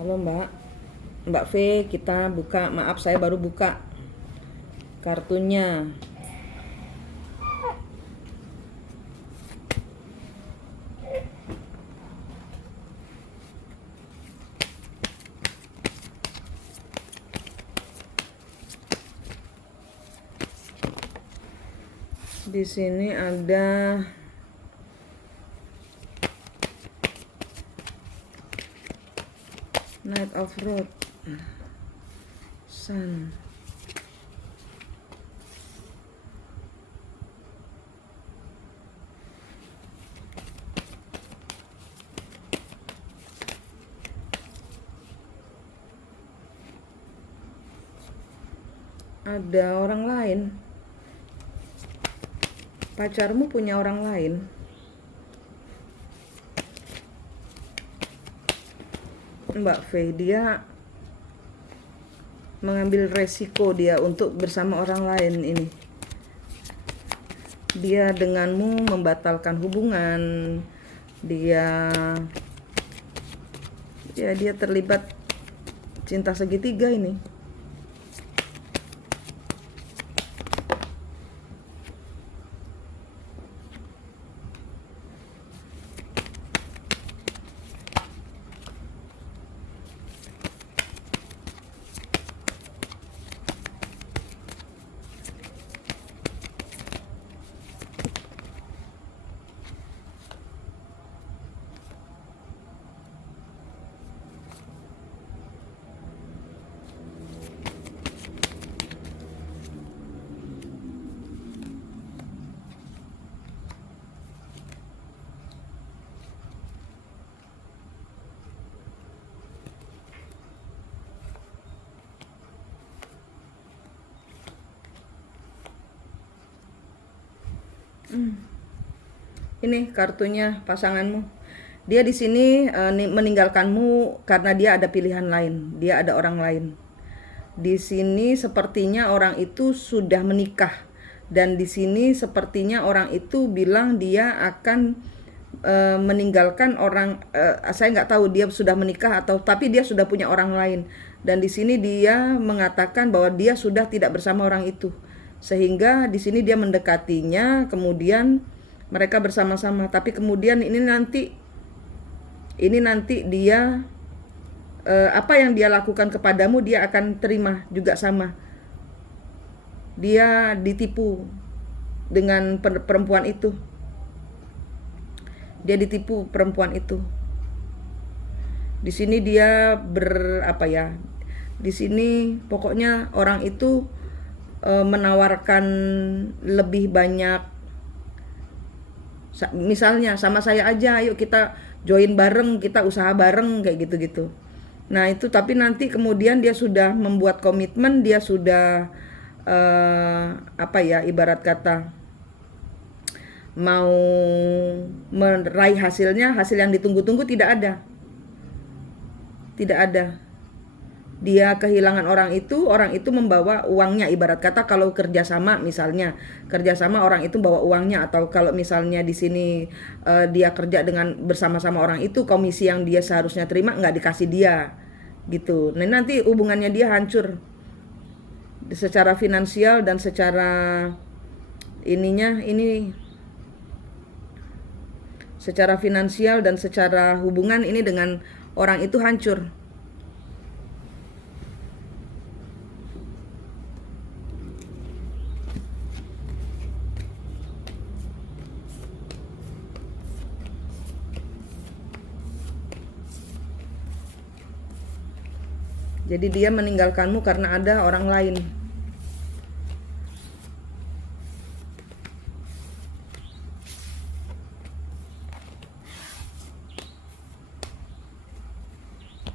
Halo Mbak V, kita buka. Maaf, saya baru buka kartunya. Di sini ada Knight of Road, Sun, ada orang lain. Pacarmu punya orang lain. Mbak V, dia mengambil resiko dia untuk bersama orang lain ini. Dia denganmu membatalkan hubungan. Dia terlibat cinta segitiga ini. Ini kartunya pasanganmu. Dia di sini meninggalkanmu karena dia ada pilihan lain. Dia ada orang lain. Di sini sepertinya orang itu sudah menikah, dan di sini sepertinya orang itu bilang dia akan meninggalkan orang. Saya nggak tahu dia sudah menikah atau, tapi dia sudah punya orang lain. Dan di sini dia mengatakan bahwa dia sudah tidak bersama orang itu, sehingga di sini dia mendekatinya, kemudian mereka bersama-sama. Tapi kemudian ini nanti dia apa yang dia lakukan kepadamu dia akan terima juga sama. Dia ditipu dengan perempuan itu. Dia ditipu perempuan itu. Di sini dia di sini pokoknya orang itu menawarkan lebih banyak. Misalnya, sama saya aja, yuk kita join bareng, kita usaha bareng, kayak gitu-gitu. Nah itu, tapi nanti kemudian dia sudah membuat komitmen, dia sudah ibarat kata mau meraih hasilnya, hasil yang ditunggu-tunggu tidak ada. Dia kehilangan orang itu membawa uangnya. Ibarat kata kalau kerjasama, misalnya kerjasama, orang itu bawa uangnya. Atau kalau misalnya di sini dia kerja dengan bersama-sama orang itu, komisi yang dia seharusnya terima nggak dikasih dia, gitu. Nah nanti hubungannya dia hancur secara finansial dan secara secara finansial dan secara hubungan ini dengan orang itu hancur. Jadi dia meninggalkanmu karena ada orang lain.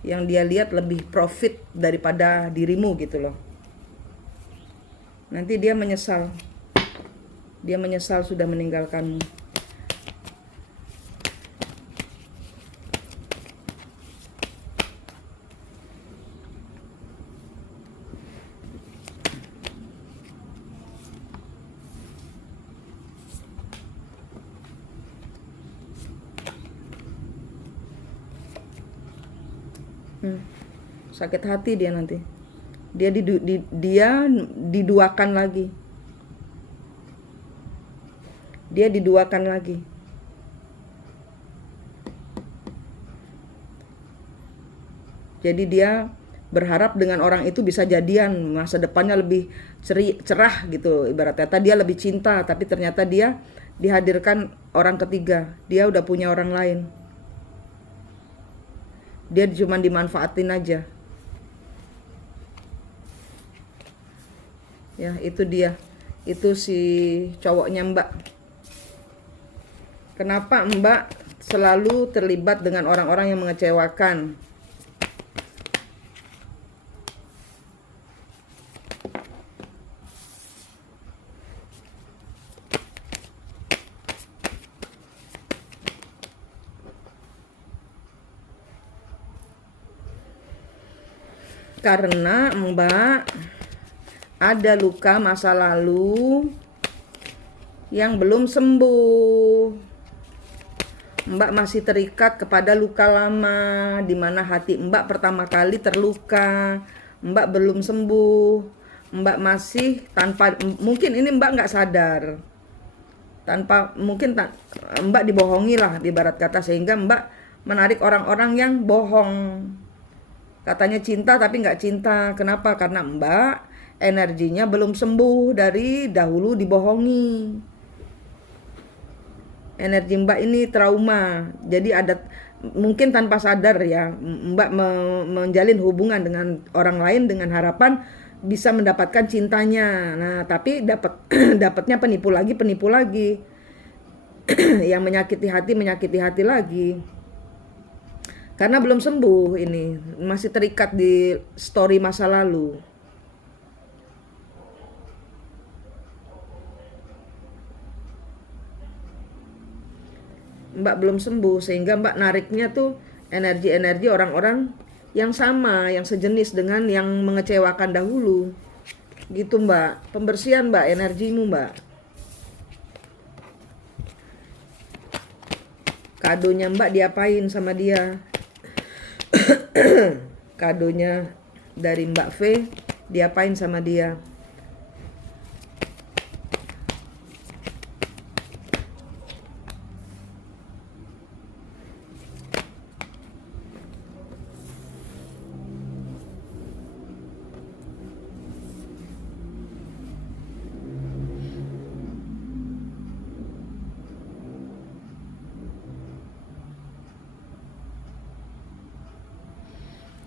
Yang dia lihat lebih profit daripada dirimu gitu loh. Nanti dia menyesal. Dia menyesal sudah meninggalkanmu. Sakit hati dia nanti. Dia diduakan lagi. Dia diduakan lagi. Jadi dia berharap dengan orang itu bisa jadian, masa depannya lebih cerah gitu. Ibarat kata dia lebih cinta, tapi ternyata dia dihadirkan orang ketiga. Dia udah punya orang lain. Dia cuma dimanfaatin aja. Ya, itu dia. Itu si cowoknya Mbak. Kenapa Mbak selalu terlibat dengan orang-orang yang mengecewakan? Karena Mbak ada luka masa lalu yang belum sembuh. Mbak masih terikat kepada luka lama, di mana hati Mbak pertama kali terluka. Mbak belum sembuh. Mbak masih mungkin ini Mbak nggak sadar. Mbak dibohongi lah, ibarat kata, sehingga Mbak menarik orang-orang yang bohong. Katanya cinta tapi nggak cinta. Kenapa? Karena Mbak energinya belum sembuh dari dahulu dibohongi. Energi Mbak ini trauma. Jadi ada mungkin tanpa sadar ya, Mbak menjalin hubungan dengan orang lain dengan harapan bisa mendapatkan cintanya. Nah, tapi dapatnya penipu lagi. Yang menyakiti hati lagi. Karena belum sembuh ini, masih terikat di story masa lalu. Mbak belum sembuh, sehingga Mbak nariknya tuh energi-energi orang-orang yang sama, yang sejenis dengan yang mengecewakan dahulu. Gitu Mbak, pembersihan Mbak, energimu Mbak. Kadonya Mbak diapain sama dia? Kadonya dari Mbak V diapain sama dia?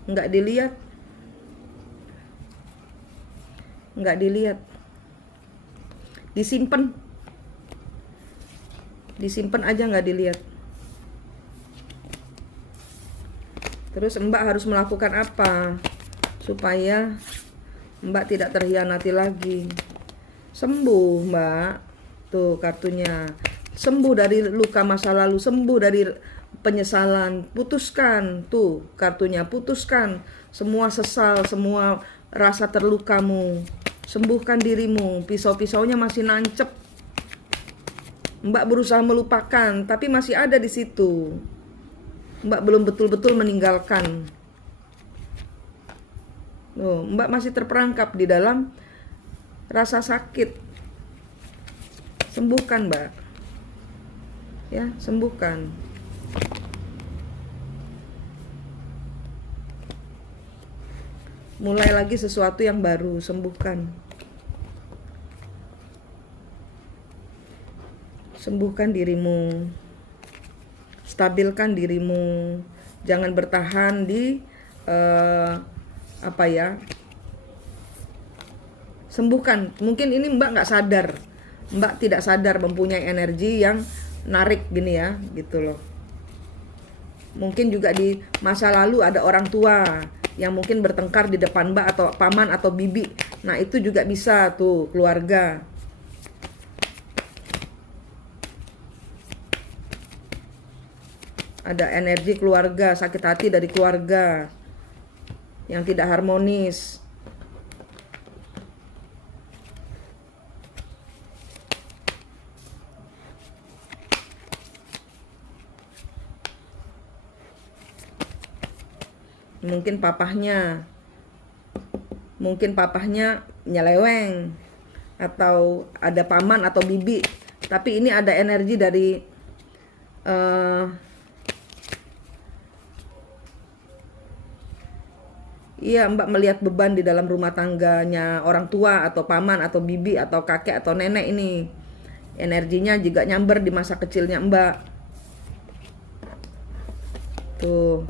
Nggak dilihat, disimpan aja, nggak dilihat. Terus Mbak harus melakukan apa supaya Mbak tidak terhianati lagi? Sembuh Mbak, tuh kartunya, sembuh dari luka masa lalu, sembuh dari penyesalan, putuskan tuh kartunya, putuskan semua sesal, semua rasa terlukamu, sembuhkan dirimu. Pisau-pisaunya masih nancep, Mbak berusaha melupakan tapi masih ada di situ. Mbak belum betul-betul meninggalkan. Mbak masih terperangkap di dalam rasa sakit. Sembuhkan Mbak, ya, sembuhkan. Mulai lagi sesuatu yang baru, sembuhkan. Sembuhkan dirimu. Stabilkan dirimu. Jangan bertahan di sembuhkan. Mungkin ini Mbak nggak sadar. Mbak tidak sadar mempunyai energi yang narik gini ya, gitu loh. Mungkin juga di masa lalu ada orang tua yang mungkin bertengkar di depan Mbak atau paman atau bibi. Nah, itu juga bisa tuh, keluarga. Ada energi keluarga, sakit hati dari keluarga yang tidak harmonis. Mungkin papahnya nyeleweng, atau ada paman atau bibi. Tapi ini ada energi dari iya, Mbak melihat beban di dalam rumah tangganya orang tua atau paman atau bibi atau kakek atau nenek ini. Energinya juga nyamber di masa kecilnya Mbak. Tuh.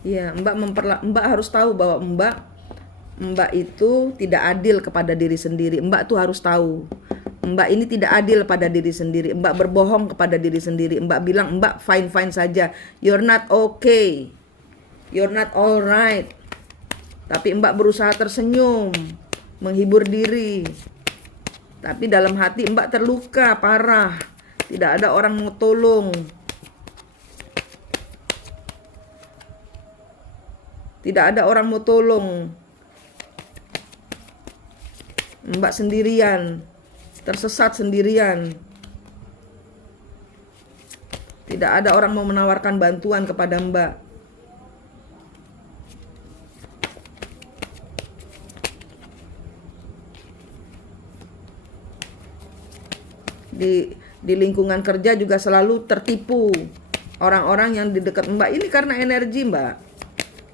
Iya, Mbak harus tahu bahwa Mbak itu tidak adil kepada diri sendiri. Mbak tuh harus tahu. Mbak ini tidak adil pada diri sendiri. Mbak berbohong kepada diri sendiri. Mbak bilang Mbak fine-fine saja. You're not okay. You're not alright. Tapi Mbak berusaha tersenyum, menghibur diri. Tapi dalam hati Mbak terluka parah. Tidak ada orang mau tolong. Tidak ada orang mau tolong. Mbak sendirian, tersesat sendirian. Tidak ada orang mau menawarkan bantuan kepada Mbak. Di lingkungan kerja juga selalu tertipu orang-orang yang di dekat Mbak. Ini karena energi Mbak.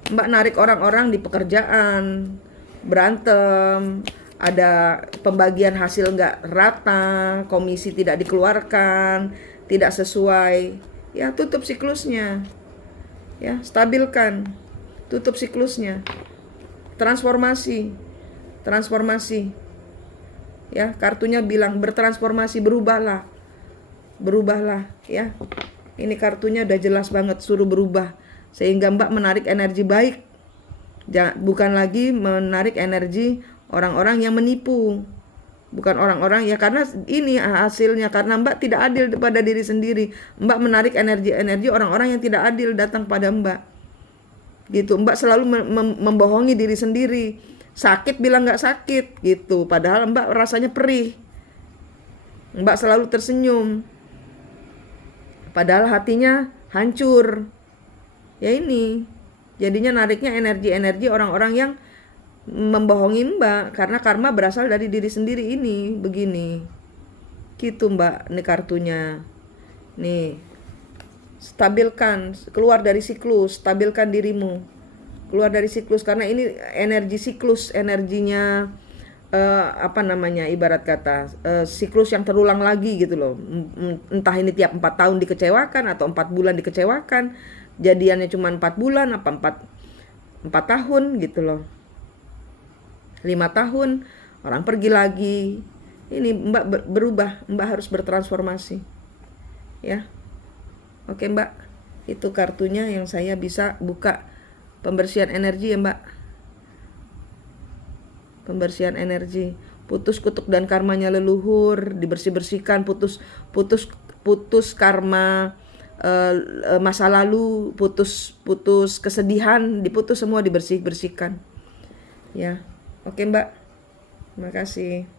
Mbak narik orang-orang di pekerjaan, berantem, ada pembagian hasil nggak rata, komisi tidak dikeluarkan, tidak sesuai. Ya, tutup siklusnya. Ya, stabilkan. Tutup siklusnya. Transformasi. Ya, kartunya bilang bertransformasi, berubahlah. Berubahlah, ya. Ini kartunya udah jelas banget suruh berubah. Sehingga Mbak menarik energi baik. Bukan lagi menarik energi orang-orang yang menipu. Bukan orang-orang ya, karena ini hasilnya karena Mbak tidak adil pada diri sendiri. Mbak menarik energi orang-orang yang tidak adil datang pada Mbak. Gitu, Mbak selalu membohongi diri sendiri. Sakit bilang nggak sakit gitu, padahal Mbak rasanya perih. Mbak selalu tersenyum, padahal hatinya hancur. Ya ini, jadinya nariknya energi-energi orang-orang yang membohongi Mbak, karena karma berasal dari diri sendiri ini, begini. Gitu Mbak, ini kartunya. Nih, stabilkan, keluar dari siklus, stabilkan dirimu. Keluar dari siklus, karena ini energi siklus, energinya ibarat kata siklus yang terulang lagi gitu loh. Entah ini tiap 4 tahun dikecewakan atau 4 bulan dikecewakan. Jadiannya cuma 4 bulan apa 4 tahun gitu loh. 5 tahun orang pergi lagi. Ini Mbak berubah, Mbak harus bertransformasi. Ya. Oke Mbak, itu kartunya yang saya bisa buka. Pembersihan energi ya Mbak. Pembersihan energi. Putus kutuk dan karmanya leluhur, dibersih-bersihkan, putus karma masa lalu, putus kesedihan, diputus semua, dibersih-bersihkan. Ya. Oke Mbak. Terima kasih.